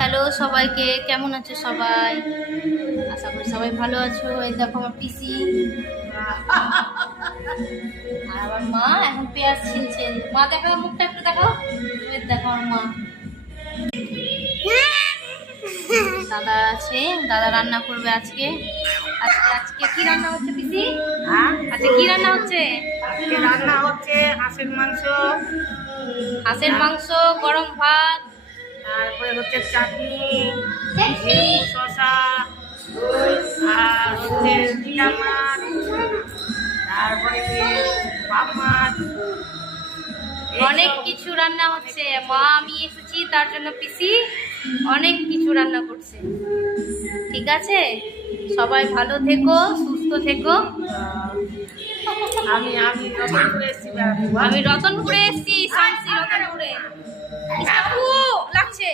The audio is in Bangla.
হ্যালো সবাইকে, কেমন আছো সবাই? আশা করি সবাই ভালো আছো। এই দেখো আমার পিসি আর আমার মা এখন পেঁয়াজ ছিলছে। মা দেখো মুখটা একটু দেখো। এই দেখো আমার মা। দাদা আছে, দাদা রান্না করবে আজকে। আজকে আজকে কি রান্না হচ্ছে পিসি? আজকে কি রান্না হচ্ছে? আজকে রান্না হচ্ছে হাঁসের মাংস, হাঁসের মাংস, গরম ভাত, তারপরে হচ্ছে চাটনি, শসা, আর হচ্ছে জিরা মাছ, তারপরে পাপ মাছ। অনেক কিছু রান্না হচ্ছে। মা আমি এসেছি তার জন্য পিসি অনেক কিছু রান্না করছে। ঠিক আছে, সবাই ভালো থেকো, সুস্থ থেকো। আমি রতনপুরে এসেছি বেড়াতে। আমি রতনপুরে এসেছি, শান্তি রতনপুরে। লাগছে।